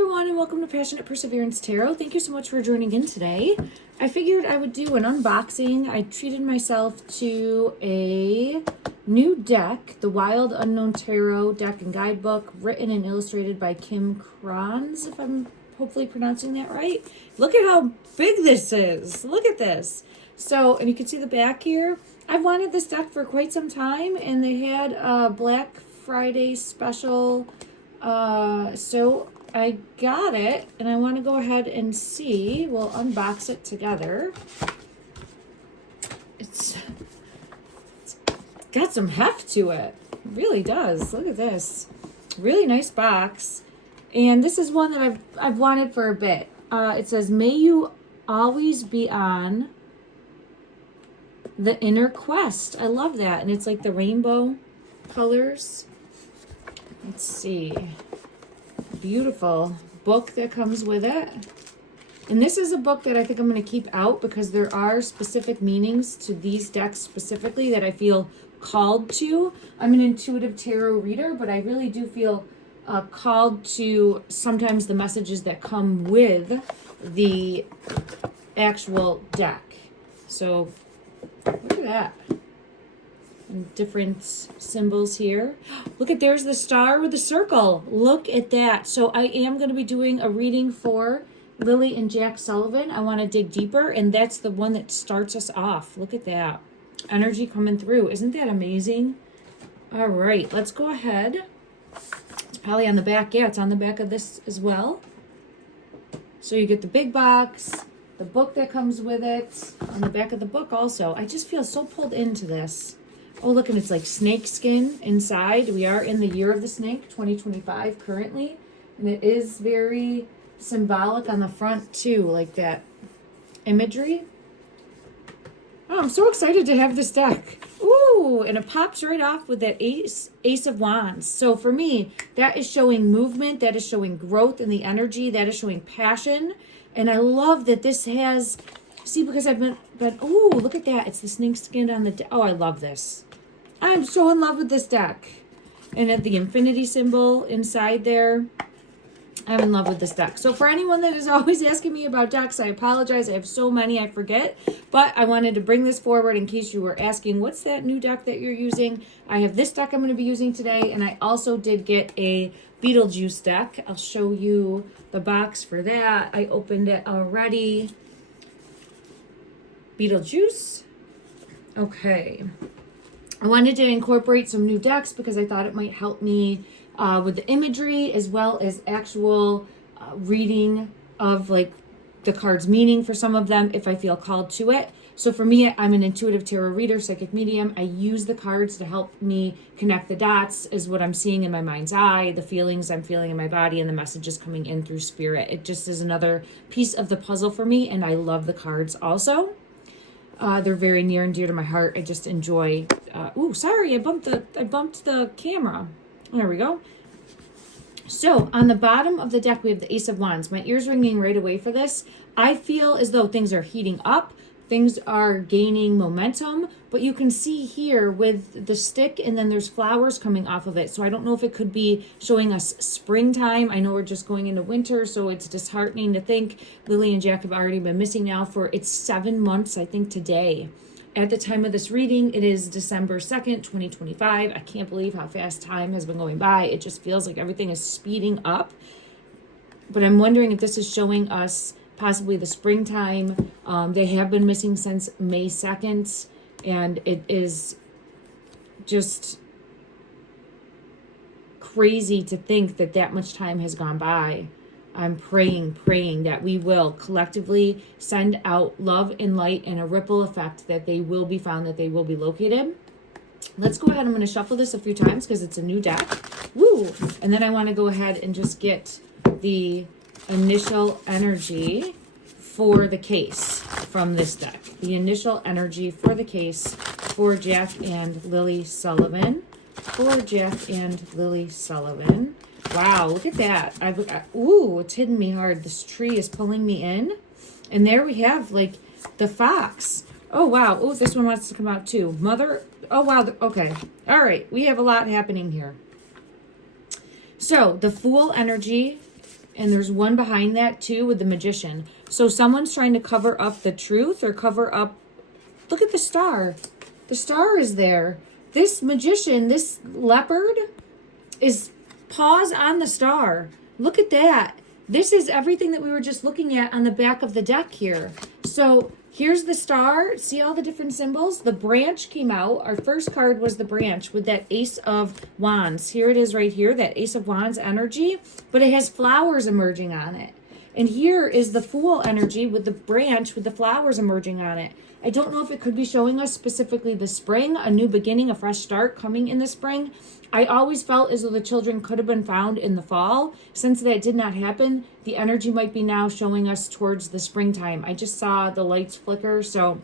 everyone, and welcome to Passionate Perseverance Tarot. Thank you so much for joining in today. I figured I would do an unboxing. I treated myself to a new deck, the Wild Unknown Tarot deck and guidebook, written and illustrated by Kim Kranz, if I'm hopefully pronouncing that right. Look at how big this is. Look at this. So, and you can see the back here. I've wanted this deck for quite some time, and they had a Black Friday special, so I got it, and I want to go ahead and see. We'll unbox it together. It's got some heft to it. It really does. Look at this. Really nice box. And this is one that I've wanted for a bit. It says, "May you always be on the inner quest." I love that. And it's like the rainbow colors. Let's see. Beautiful book that comes with it. And this is a book that I think I'm going to keep out because there are specific meanings to these decks specifically that I feel called to. I'm an intuitive tarot reader, but I really do feel called to sometimes the messages that come with the actual deck. So look at that. And different symbols here. Look at, there's the star with the circle. Look at that. So I am going to be doing a reading for Lilly and Jack Sullivan. I want to dig deeper, and that's the one that starts us off. Look at that. Energy coming through. Isn't that amazing? All right, let's go ahead. It's probably on the back. Yeah, it's on the back of this as well. So you get the big box, the book that comes with it, on the back of the book also. I just feel so pulled into this. Oh, look, and it's like snake skin inside. We are in the year of the snake, 2025 currently. And it is very symbolic on the front too, like that imagery. Oh, I'm so excited to have this deck. Ooh, and it pops right off with that Ace of Wands. So for me, that is showing movement. That is showing growth in the energy. That is showing passion. And I love that this has, see, because I've been ooh, look at that. It's the snake skin on the deck. Oh, I love this. I'm so in love with this deck. And at the infinity symbol inside there, I'm in love with this deck. So for anyone that is always asking me about decks, I apologize. I have so many, I forget. But I wanted to bring this forward in case you were asking, what's that new deck that you're using? I have this deck I'm going to be using today. And I also did get a Beetlejuice deck. I'll show you the box for that. I opened it already. Beetlejuice. Okay. I wanted to incorporate some new decks because I thought it might help me with the imagery as well as actual reading of like the card's meaning for some of them if I feel called to it. So for me, I'm an intuitive tarot reader, psychic medium. I use the cards to help me connect the dots is what I'm seeing in my mind's eye, the feelings I'm feeling in my body, and the messages coming in through spirit. It just is another piece of the puzzle for me, and I love the cards also. They're very near and dear to my heart. I just enjoy. Ooh, sorry, I bumped the camera. There we go. So on the bottom of the deck, we have the Ace of Wands. My ears ringing right away for this. I feel as though things are heating up. Things are gaining momentum, but you can see here with the stick and then there's flowers coming off of it. So I don't know if it could be showing us springtime. I know we're just going into winter, so it's disheartening to think Lilly and Jack have already been missing now for, it's 7 months, I think, today. At the time of this reading, it is December 2nd, 2025. I can't believe how fast time has been going by. It just feels like everything is speeding up. But I'm wondering if this is showing us possibly the springtime. They have been missing since May 2nd, and it is just crazy to think that that much time has gone by. I'm praying that we will collectively send out love and light and a ripple effect that they will be found, that they will be located. Let's go ahead. I'm going to shuffle this a few times because it's a new deck. Woo! And then I want to go ahead and just get the initial energy for the case from this deck. The initial energy for the case for Jack and Lilly Sullivan. For Jack and Lilly Sullivan. Wow, look at that. Ooh, it's hitting me hard. This tree is pulling me in. And there we have like the fox. Oh, wow. Oh, this one wants to come out too. Mother. Oh, wow. Okay. All right. We have a lot happening here. So the Fool energy And there's one behind that too with the Magician. So someone's trying to cover up the truth or cover up. Look at the star. The star is there. This Magician, this leopard, is paws on the star. Look at that. This is everything that we were just looking at on the back of the deck here. So here's the star. See all the different symbols? The branch came out. Our first card was the branch with that Ace of Wands. Here it is right here, that Ace of Wands energy, but it has flowers emerging on it. And here is the Fool energy with the branch with the flowers emerging on it. I don't know if it could be showing us specifically the spring, a new beginning, a fresh start coming in the spring. I always felt as though the children could have been found in the fall. Since that did not happen, the energy might be now showing us towards the springtime. I just saw the lights flicker, so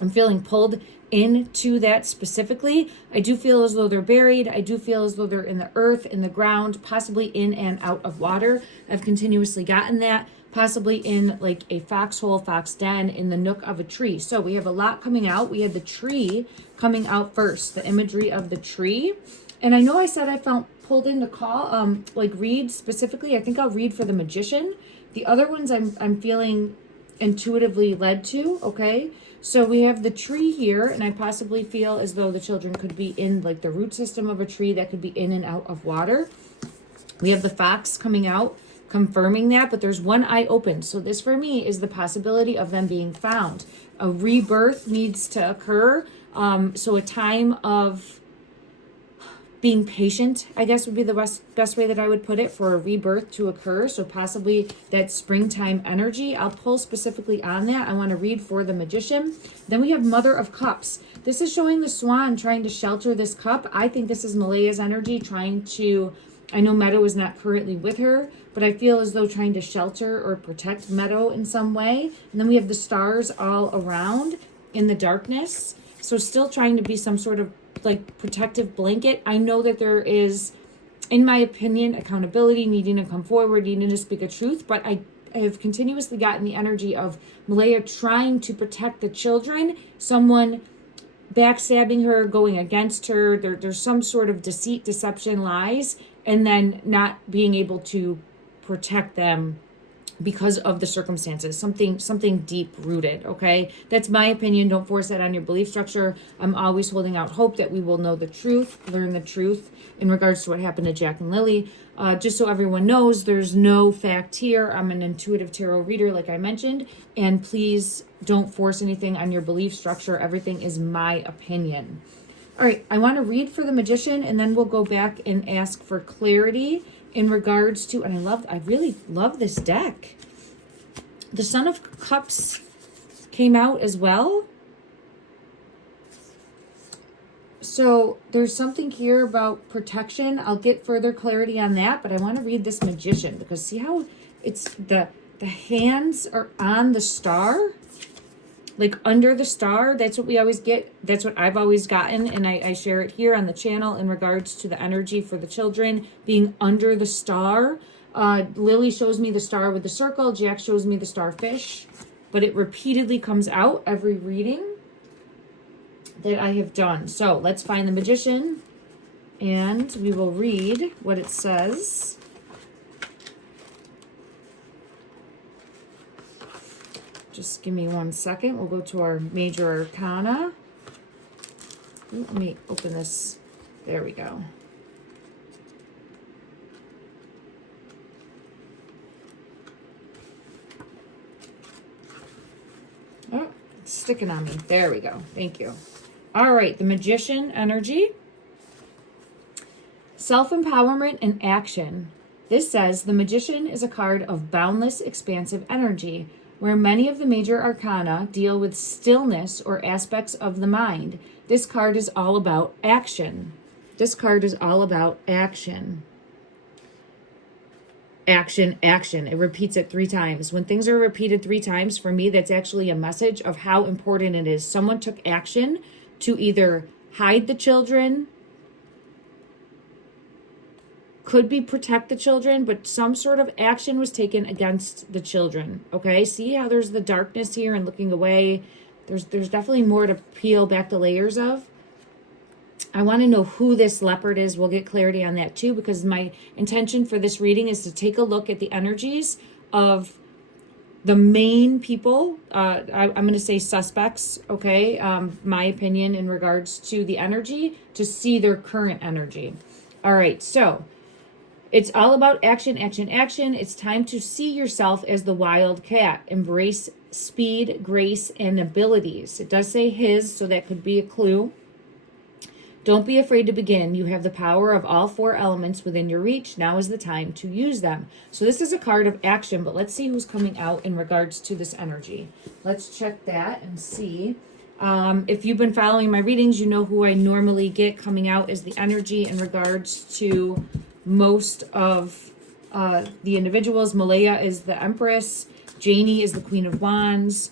I'm feeling pulled into that specifically. I do feel as though they're buried. I do feel as though they're in the earth, in the ground, possibly in and out of water. I've continuously gotten that. Possibly in like a foxhole, fox den, in the nook of a tree. So we have a lot coming out. We had the tree coming out first, the imagery of the tree. And I know I said I felt pulled in to call, read specifically. I think I'll read for the Magician. The other ones I'm feeling intuitively led to, okay? So we have the tree here, and I possibly feel as though the children could be in like the root system of a tree that could be in and out of water. We have the fox coming out, confirming that, but there's one eye open. So this for me is the possibility of them being found. A rebirth needs to occur. So a time of being patient, I guess would be the best way that I would put it, for a rebirth to occur. So possibly that springtime energy. I'll pull specifically on that. I want to read for the Magician. Then we have Mother of Cups. This is showing the swan trying to shelter this cup. I think this is Malaya's energy trying to, I know Meadow is not currently with her, but I feel as though trying to shelter or protect Meadow in some way. And then we have the stars all around in the darkness. So still trying to be some sort of like protective blanket. I know that there is, in my opinion, accountability, needing to come forward, needing to speak a truth, but I have continuously gotten the energy of Malaya trying to protect the children, someone backstabbing her, going against her. There's some sort of deceit, deception, lies, and then not being able to protect them because of the circumstances, something deep rooted. Okay, that's my opinion. Don't force that on your belief structure. I'm always holding out hope that we will know the truth, learn the truth in regards to what happened to Jack and Lily. Just so everyone knows, there's no fact here. I'm an intuitive tarot reader, like I mentioned, and please don't force anything on your belief structure. Everything is my opinion. All right, I want to read for the Magician, and then we'll go back and ask for clarity in regards to, and I really love this deck. The Son of Cups came out as well. So there's something here about protection. I'll get further clarity on that, but I want to read this Magician because see how it's the hands are on the star, like under the star. That's what we always get. That's what I've always gotten, and I share it here on the channel in regards to the energy for the children being under the star. Lily shows me the star with the circle. Jack shows me the starfish, but it repeatedly comes out every reading that I have done. So let's find the Magician, and we will read what it says. Just give me 1 second. We'll go to our major arcana. Let me open this. There we go. Oh, it's sticking on me. There we go. Thank you. All right, the Magician energy. Self-empowerment and action. This says the Magician is a card of boundless, expansive energy, where many of the major arcana deal with stillness or aspects of the mind. This card is all about action. This card is all about action. Action, action. It repeats it 3 times. When things are repeated 3 times, for me, that's actually a message of how important it is. Someone took action to either hide the children, could be protect the children, but some sort of action was taken against the children. Okay, see how there's the darkness here and looking away. There's definitely more to peel back the layers of. I want to know who this leopard is. We'll get clarity on that too, because my intention for this reading is to take a look at the energies of the main people. I'm going to say suspects, okay? My opinion in regards to the energy, to see their current energy. All right, so it's all about action, action, action. It's time to see yourself as the wild cat. Embrace speed, grace, and abilities. It does say his, so that could be a clue. Don't be afraid to begin. You have the power of all 4 elements within your reach. Now is the time to use them. So this is a card of action, but let's see who's coming out in regards to this energy. Let's check that and see. If you've been following my readings, you know who I normally get coming out as the energy in regards to most of the individuals. Malaya is the Empress. Janie is the Queen of Wands.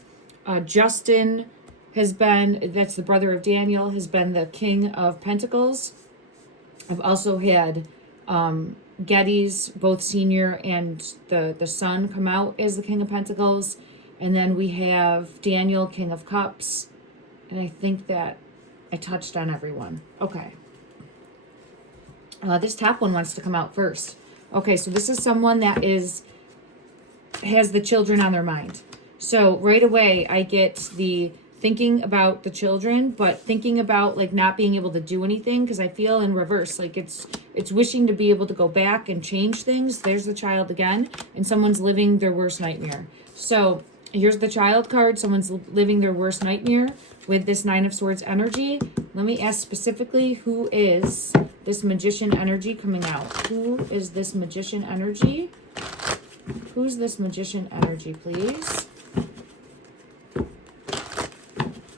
Justin has been, that's the brother of Daniel, has been the King of Pentacles. I've also had Geddes, both senior and the son, come out as the King of Pentacles. And then we have Daniel, King of Cups. And I think that I touched on everyone. Okay. This top one wants to come out first. Okay, so this is someone that has the children on their mind. So right away, I get the thinking about the children, but thinking about like not being able to do anything, because I feel in reverse, like it's wishing to be able to go back and change things. There's the child again, and someone's living their worst nightmare. So here's the child card. Someone's living their worst nightmare with this 9 of Swords energy. Let me ask specifically, who is this Magician energy coming out? Who is this Magician energy? Who's this Magician energy, please?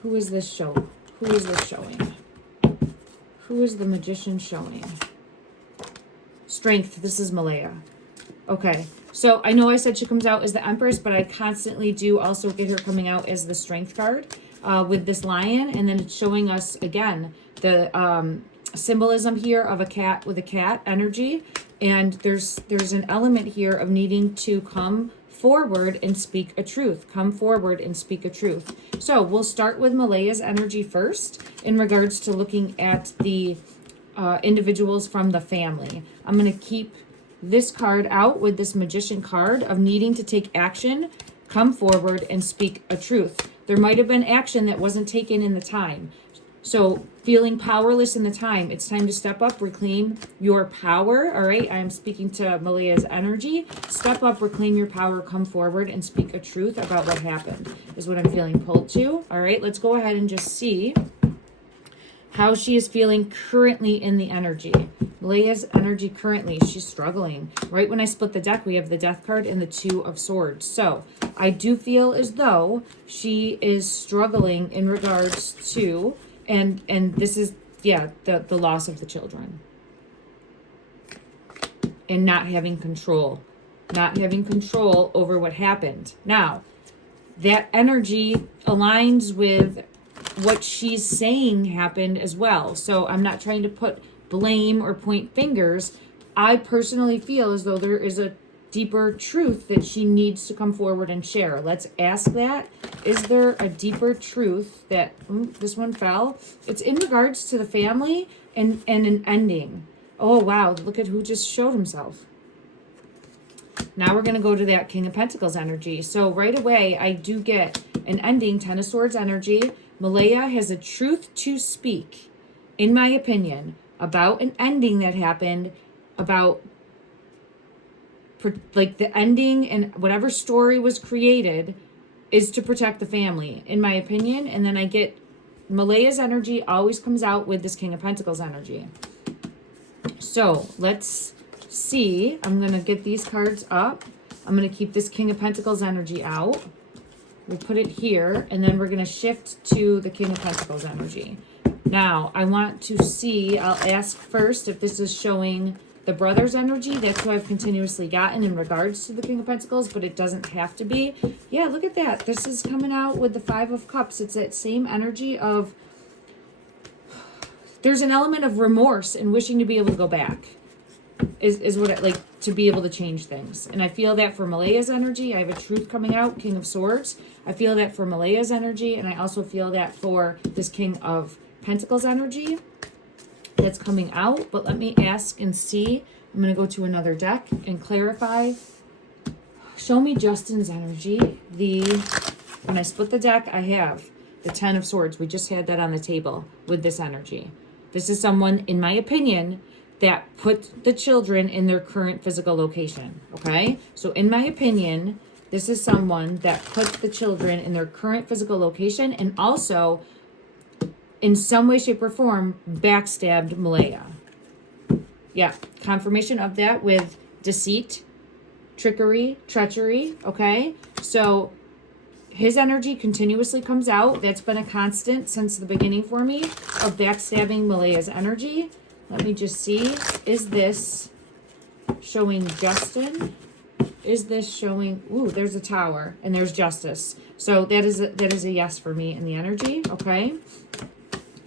Who is this show? Who is this showing? Who is the Magician showing? Strength. This is Malaya. Okay. So I know I said she comes out as the Empress, but I constantly do also get her coming out as the Strength card with this lion. And then it's showing us, again, the symbolism here of a cat with a cat energy. And there's an element here of needing to come forward and speak a truth. Come forward and speak a truth. So we'll start with Malaya's energy first in regards to looking at the individuals from the family. I'm going to keep this card out with this Magician card of needing to take action, come forward, and speak a truth. There might have been action that wasn't taken in the time. So feeling powerless in the time, it's time to step up, reclaim your power. All right, I am speaking to Malaya's energy. Step up, reclaim your power, come forward, and speak a truth about what happened is what I'm feeling pulled to. All right, let's go ahead and just see how she is feeling currently in the energy. Malaya's energy currently, she's struggling. Right when I split the deck, we have the Death card and the 2 of Swords. So I do feel as though she is struggling in regards to, and this is, yeah, the loss of the children. And not having control. Not having control over what happened. Now, that energy aligns with what she's saying happened as well. So I'm not trying to put blame or point fingers. I personally feel as though there is a deeper truth that she needs to come forward and share. Let's ask that. Is there a deeper truth that, this one fell? It's in regards to the family and an ending. Oh, wow. Look at who just showed himself. Now we're going to go to that King of Pentacles energy. So right away, I do get an ending, 10 of Swords energy. Malaya has a truth to speak, in my opinion, about an ending that happened, about like the ending and whatever story was created is to protect the family, in my opinion. And then I get Malaya's energy always comes out with this King of Pentacles energy. So let's see. I'm going to get these cards up. I'm going to keep this King of Pentacles energy out. We'll put it here, and then we're going to shift to the King of Pentacles energy. Now, I want to see, I'll ask first if this is showing the brother's energy. That's who I've continuously gotten in regards to the King of Pentacles, but it doesn't have to be. Yeah, look at that. This is coming out with the 5 of Cups. It's that same energy of, there's an element of remorse and wishing to be able to go back. Is what I like, to be able to change things. And I feel that for Malaya's energy. I have a truth coming out, King of Swords. I feel that for Malaya's energy, and I also feel that for this King of Pentacles energy. that's coming out, but let me ask and see. I'm going to go to another deck and clarify. Show me Justin's energy. When I split the deck, I have the 10 of Swords. We just had that on the table with this energy. This is someone, in my opinion, that put the children in their current physical location, okay? So in my opinion, this is someone that put the children in their current physical location and also, in some way, shape, or form, backstabbed Malaya. Yeah, confirmation of that with deceit, trickery, treachery, okay? So his energy continuously comes out. That's been a constant since the beginning for me of backstabbing Malaya's energy. Let me just see. Is this showing Justin? Is this showing... Ooh, there's a Tower and there's Justice. So that is a yes for me in the energy, okay?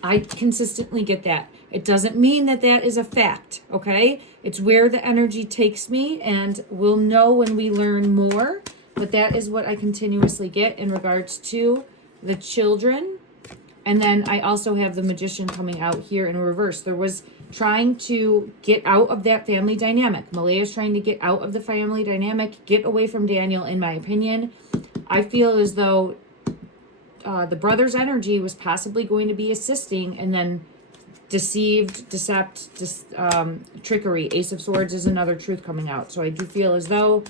I consistently get that. It doesn't mean that that is a fact, okay? It's where the energy takes me, and we'll know when we learn more. But that is what I continuously get in regards to the children. And then I also have the Magician coming out here in reverse. There was trying to get out of that family dynamic. Malaya's trying to get out of the family dynamic, get away from Daniel, in my opinion. I feel as though the brother's energy was possibly going to be assisting, and then deceived, trickery. Ace of Swords is another truth coming out. So I do feel as though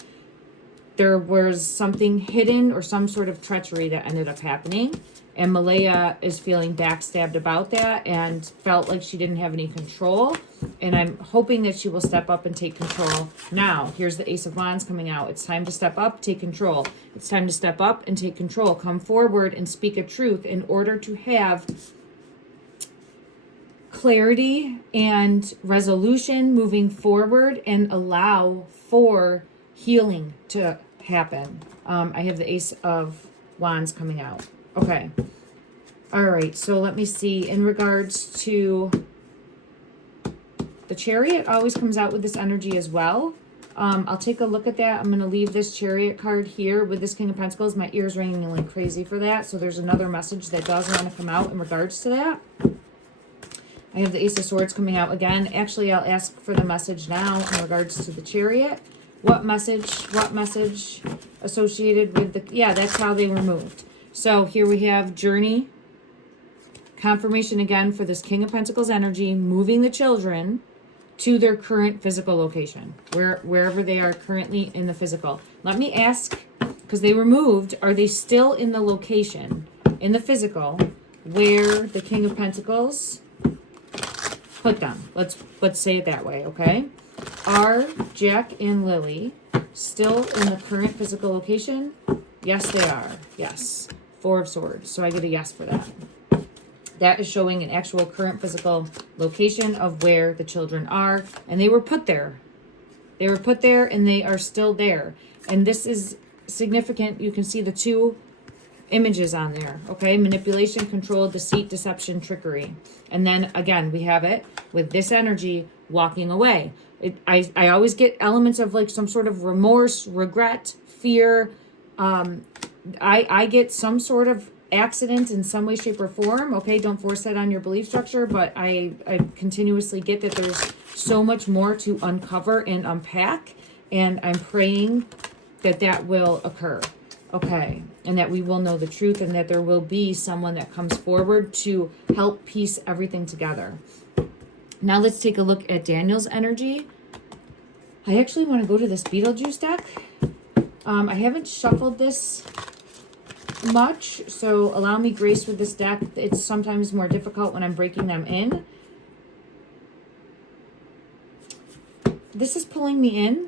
there was something hidden or some sort of treachery that ended up happening. And Malaya is feeling backstabbed about that and felt like she didn't have any control. And I'm hoping that she will step up and take control. Now, here's the Ace of Wands coming out. It's time to step up, take control. It's time to step up and take control. Come forward and speak a truth in order to have clarity and resolution moving forward and allow for healing to happen. I have the Ace of Wands coming out. Okay. All right. So let me see. In regards to the Chariot, always comes out with this energy as well. I'll take a look at that. I'm going to leave this Chariot card here with this King of Pentacles. My ear's ringing like crazy for that. So there's another message that does want to come out in regards to that. I have the Ace of Swords coming out again. Actually, I'll ask for the message now in regards to the Chariot. What message associated with the... Yeah, that's how they were moved. So here we have Journey. Confirmation again for this King of Pentacles energy, moving the children to their current physical location, wherever they are currently in the physical. Let me ask, because they were moved, are they still in the location, in the physical, where the King of Pentacles put them? Let's say it that way, okay? Are Jack and Lily still in the current physical location? Yes, they are. Yes. Four of Swords. So I get a yes for that. That is showing an actual current physical location of where the children are. And they were put there. They were put there and they are still there. And this is significant. You can see the two images on there. Okay. Manipulation, control, deceit, deception, trickery. And then again, we have it with this energy walking away. I always get elements of like some sort of remorse, regret, fear. I get some sort of accident in some way, shape, or form. Okay, don't force that on your belief structure, but I continuously get that there's so much more to uncover and unpack, and I'm praying that that will occur. Okay, and that we will know the truth, and that there will be someone that comes forward to help piece everything together. Now let's take a look at Daniel's energy. I actually want to go to this Beetlejuice deck. I haven't shuffled this much, so allow me grace with this deck. It's sometimes more difficult when I'm breaking them in. This is pulling me in.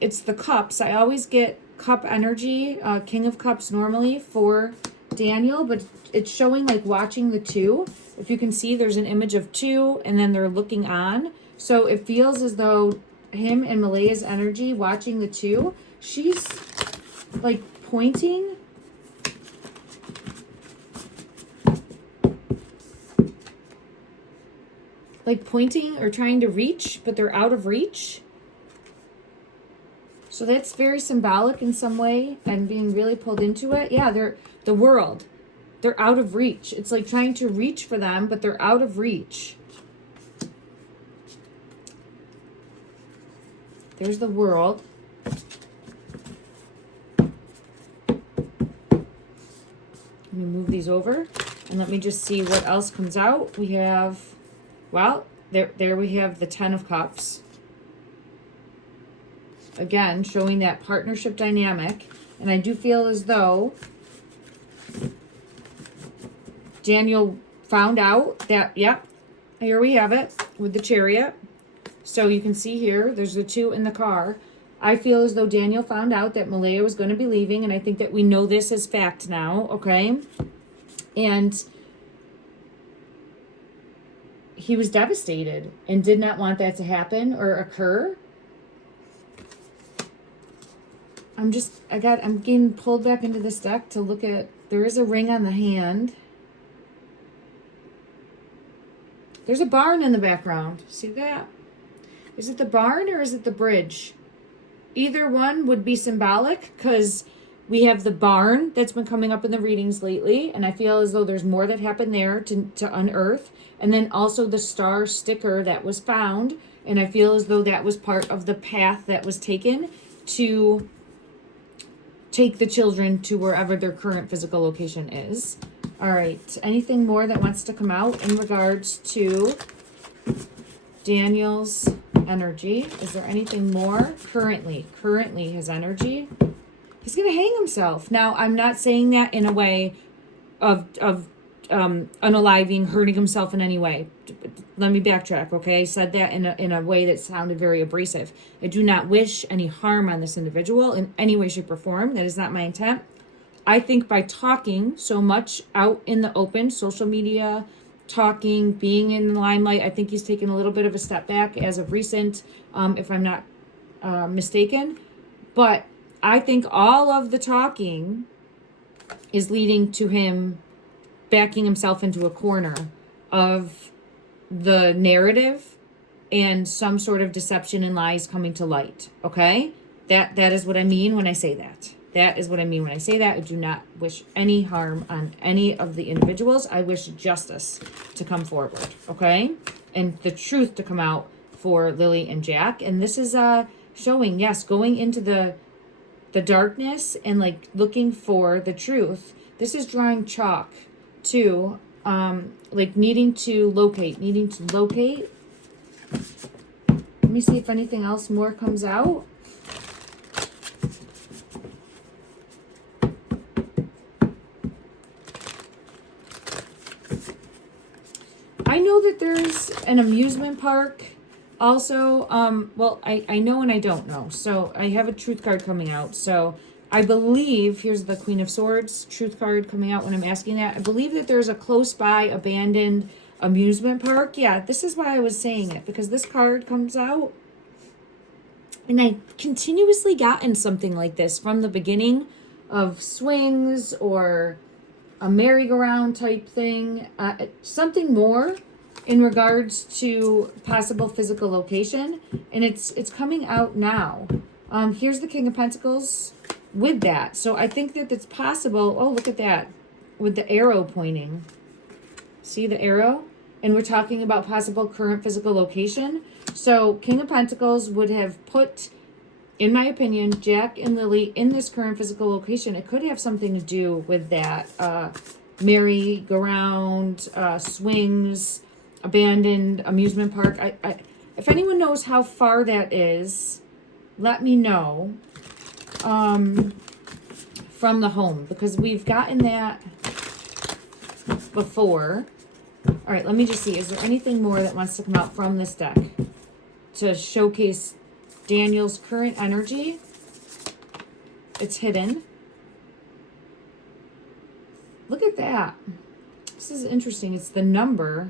It's the Cups. I always get Cup energy, King of Cups normally for Daniel, but it's showing like watching the two. If you can see, there's an image of two, and then they're looking on. So it feels as though him and Malaya's energy watching the two, she's like pointing. Like pointing or trying to reach, but they're out of reach. So that's very symbolic in some way and being really pulled into it. Yeah, they're the world. They're out of reach. It's like trying to reach for them, but they're out of reach. There's the World. Let me move these over and let me just see what else comes out. We have, well, there we have the 10 of Cups. Again, showing that partnership dynamic. And I do feel as though Daniel found out that, yep, here we have it with the Chariot. So you can see here, there's the 2 in the car. I feel as though Daniel found out that Malaya was going to be leaving, and I think that we know this as fact now, okay? And he was devastated and did not want that to happen or occur. I'm getting pulled back into this deck to look at, there is a ring on the hand. There's a barn in the background. See that? Is it the barn or is it the bridge? Either one would be symbolic because we have the barn that's been coming up in the readings lately. And I feel as though there's more that happened there to unearth. And then also the star sticker that was found. And I feel as though that was part of the path that was taken to take the children to wherever their current physical location is. All right. Anything more that wants to come out in regards to Daniel's energy? Is there anything more? Currently his energy. He's going to hang himself. Now, I'm not saying that in a way of unaliving, hurting himself in any way. Let me backtrack, okay? I said that in a way that sounded very abrasive. I do not wish any harm on this individual in any way, shape, or form. That is not my intent. I think by talking so much out in the open, social media, talking, being in the limelight, I think he's taken a little bit of a step back as of recent, if I'm not mistaken. But I think all of the talking is leading to him backing himself into a corner of the narrative and some sort of deception and lies coming to light. Okay? That is what I mean when I say that. That is what I mean when I say that. I do not wish any harm on any of the individuals. I wish justice to come forward. Okay? And the truth to come out for Lily and Jack. And this is showing, yes, going into the darkness and like looking for the truth. This is drawing chalk to like needing to locate. Let me see if anything else more comes out. I know that there's an amusement park also. Well, I know and I don't know. So I have a truth card coming out. So I believe, here's the Queen of Swords truth card coming out when I'm asking that. I believe that there's a close by abandoned amusement park. Yeah, this is why I was saying it, because this card comes out. And I continuously gotten something like this from the beginning of swings or a merry-go-round type thing. Something more in regards to possible physical location. And it's coming out now. Here's the King of Pentacles with that. So I think that it's possible. Oh, look at that. With the arrow pointing. See the arrow? And we're talking about possible current physical location. So King of Pentacles would have put, in my opinion, Jack and Lily in this current physical location. It could have something to do with that. Merry-go-round, swings, abandoned amusement park. If anyone knows how far that is, let me know. From the home, because we've gotten that before. All right, let me just see. Is there anything more that wants to come out from this deck to showcase Daniel's current energy? It's hidden. Look at that. This is interesting. It's the number.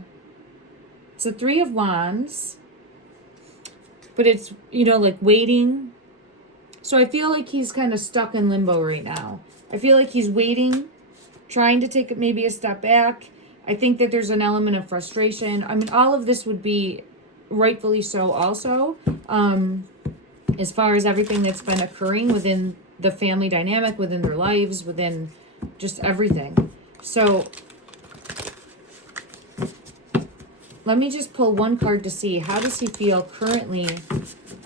It's the 3 of Wands. But it's, you know, like waiting. So I feel like he's kind of stuck in limbo right now. I feel like he's waiting, trying to take maybe a step back. I think that there's an element of frustration. I mean, all of this would be rightfully so also, as far as everything that's been occurring within the family dynamic, within their lives, within just everything. So let me just pull one card to see. How does he feel currently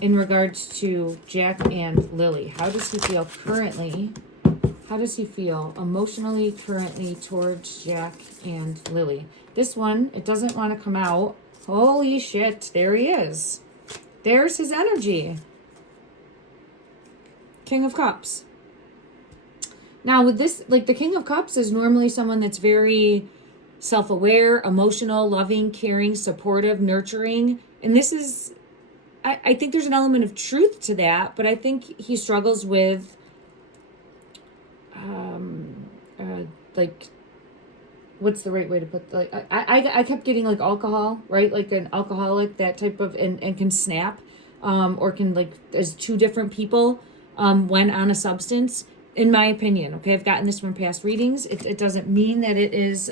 in regards to Jack and Lilly. How does he feel currently? How does he feel emotionally currently towards Jack and Lilly? This one, it doesn't want to come out. Holy shit, there he is. There's his energy. King of Cups. Now with this, like the King of Cups is normally someone that's very self-aware, emotional, loving, caring, supportive, nurturing. And this is, I think there's an element of truth to that, but I think he struggles with like, what's the right way to put, like, I kept getting like alcohol, right? Like an alcoholic, that type of, and can snap, or can, like, as two different people, when on a substance, in my opinion. Okay, I've gotten this from past readings. It doesn't mean that it is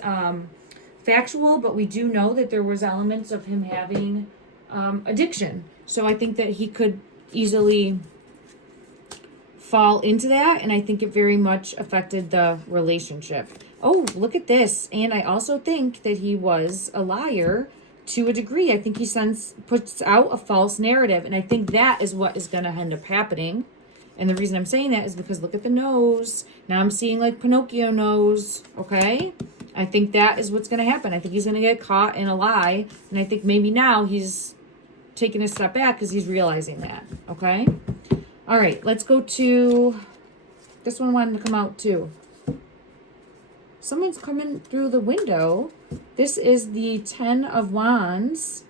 factual, but we do know that there was elements of him having addiction. So I think that he could easily fall into that, and I think it very much affected the relationship. Oh, look at this. And I also think that he was a liar to a degree. I think he puts out a false narrative, and I think that is what is going to end up happening. And the reason I'm saying that is because look at the nose. Now I'm seeing like Pinocchio nose, okay? I think that is what's going to happen. I think he's going to get caught in a lie, and I think maybe now he's taking a step back because he's realizing that, okay? All right, let's go to, this one wanted to come out too. Someone's coming through the window. This is the 10 of Wands.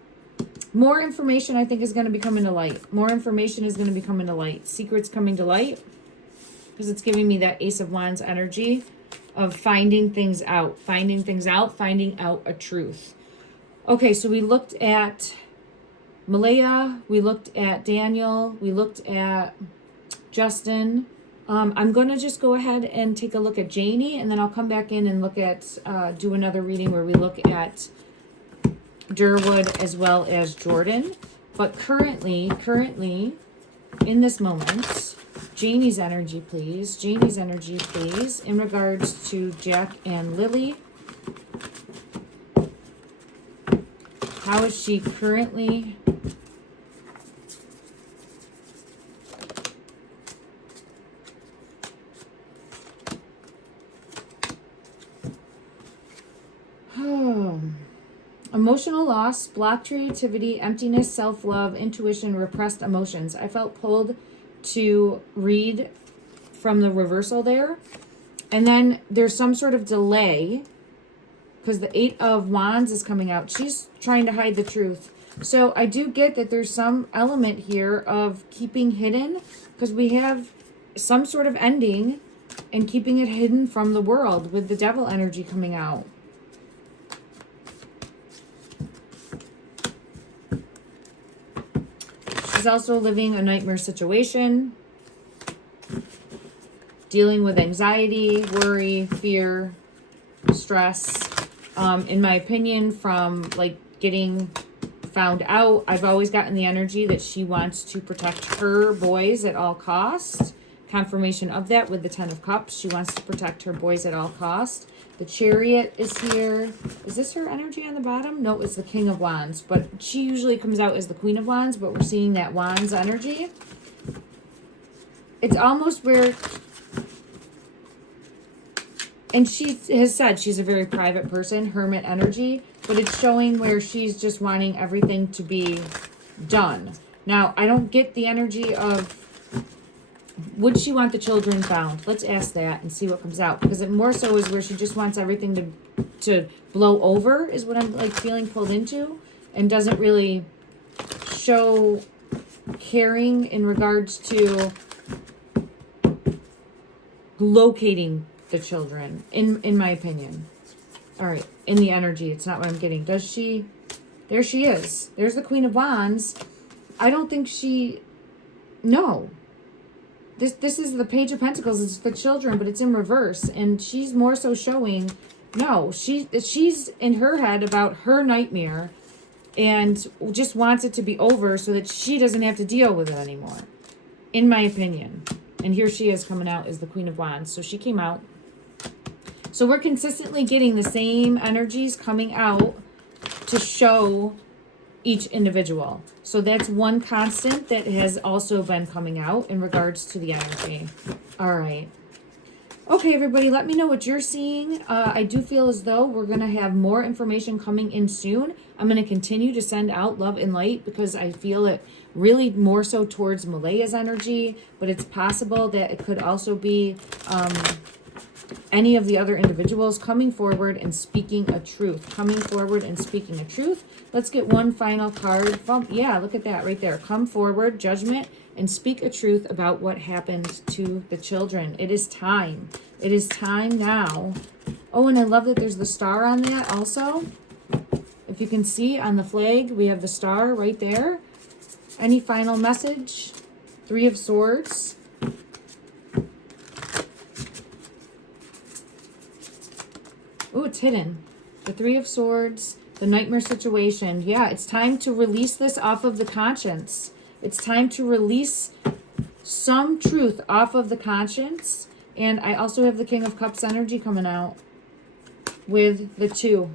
More information, I think, is going to be coming to light. More information is going to be coming to light. Secrets coming to light. Because it's giving me that Ace of Wands energy of finding things out. Finding things out. Finding out a truth. Okay, so we looked at Malaya. We looked at Daniel. We looked at Justin. I'm going to just go ahead and take a look at Janie. And then I'll come back in and look at, do another reading where we look at Durwood as well as Jordan. But currently, in this moment, Janie's energy, please. Janie's energy, please, in regards to Jack and Lilly. How is she currently? Emotional loss, blocked creativity, emptiness, self-love, intuition, repressed emotions. I felt pulled to read from the reversal there. And then there's some sort of delay because the 8 of Wands is coming out. She's trying to hide the truth. So I do get that there's some element here of keeping hidden because we have some sort of ending and keeping it hidden from the world with the devil energy coming out. She's also living a nightmare situation, dealing with anxiety, worry, fear, stress. In my opinion, from like getting found out, I've always gotten the energy that she wants to protect her boys at all costs. Confirmation of that with the 10 of Cups. She wants to protect her boys at all costs. The Chariot is here. Is this her energy on the bottom? No, it's the King of Wands. But she usually comes out as the Queen of Wands, but we're seeing that Wands energy. It's almost where... And she has said she's a very private person, hermit energy, but it's showing where she's just wanting everything to be done. Now, I don't get the energy of... Would she want the children found? Let's ask that and see what comes out. Because it more so is where she just wants everything to blow over is what I'm like feeling pulled into. And doesn't really show caring in regards to locating the children, in my opinion. All right, in the energy, it's not what I'm getting. Does she? There she is. There's the Queen of Wands. I don't think she... No. This is the Page of Pentacles. It's the children, but it's in reverse. And she's more so showing, no, she's in her head about her nightmare and just wants it to be over so that she doesn't have to deal with it anymore, in my opinion. And here she is coming out as the Queen of Wands. So she came out. So we're consistently getting the same energies coming out to show each individual. So that's one constant that has also been coming out in regards to the energy. All right. Okay, everybody, let me know what you're seeing. I do feel as though we're going to have more information coming in soon. I'm going to continue to send out love and light because I feel it really more so towards Malaya's energy, but it's possible that it could also be any of the other individuals coming forward and speaking a truth. Coming forward and speaking a truth. Let's get one final card from, yeah, look at that right there. Come forward, judgment, and speak a truth about what happened to the children. It is time. It is time now. Oh, and I love that there's the star on that also. If you can see on the flag, we have the star right there. Any final message? Three of Swords. Oh, it's hidden. The Three of Swords, the nightmare situation. Yeah, it's time to release this off of the conscience. It's time to release some truth off of the conscience. And I also have the King of Cups energy coming out with the 2.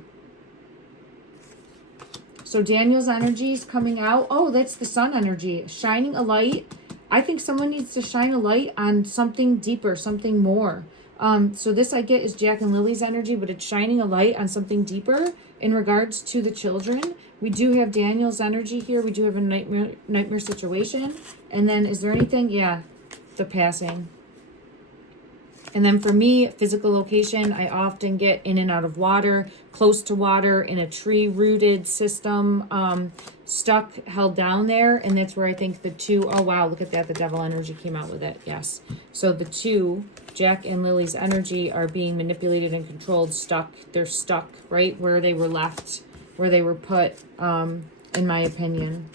So Daniel's energy is coming out. Oh, that's the Sun energy. Shining a light. I think someone needs to shine a light on something deeper, something more. So this I get is Jack and Lily's energy, but it's shining a light on something deeper in regards to the children. We do have Daniel's energy here. We do have a nightmare situation. And then is there anything? Yeah, the passing. And then for me, physical location, I often get in and out of water, close to water, in a tree-rooted system, stuck, held down there. And that's where I think the 2, oh wow, look at that. The Devil energy came out with it. Yes. So the 2, Jack and Lily's energy, are being manipulated and controlled, stuck. They're stuck right where they were left, where they were put, in my opinion.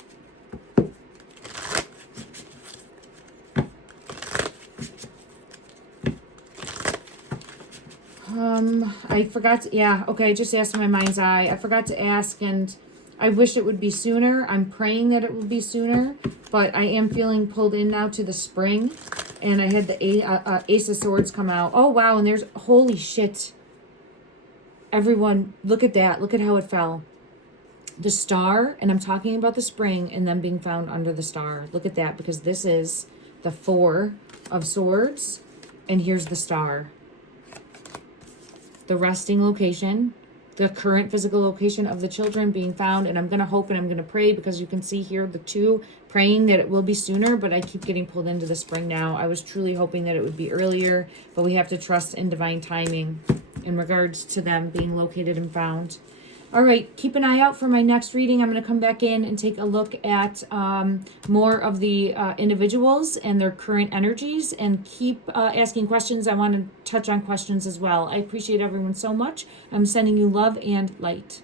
I forgot to, yeah, okay, I just asked in my mind's eye. I forgot to ask, and I wish it would be sooner. I'm praying that it will be sooner, but I am feeling pulled in now to the spring, and I had the Ace of Swords come out. Oh, wow, and there's, holy shit. Everyone, look at that. Look at how it fell. The star, and I'm talking about the spring and them being found under the star. Look at that, because this is the 4 of Swords, and here's the star. The resting location, the current physical location of the children being found. And I'm going to hope and I'm going to pray, because you can see here the 2 praying that it will be sooner, but I keep getting pulled into the spring now. I was truly hoping that it would be earlier, but we have to trust in divine timing in regards to them being located and found. All right, keep an eye out for my next reading. I'm going to come back in and take a look at more of the individuals and their current energies, and keep asking questions. I want to touch on questions as well. I appreciate everyone so much. I'm sending you love and light.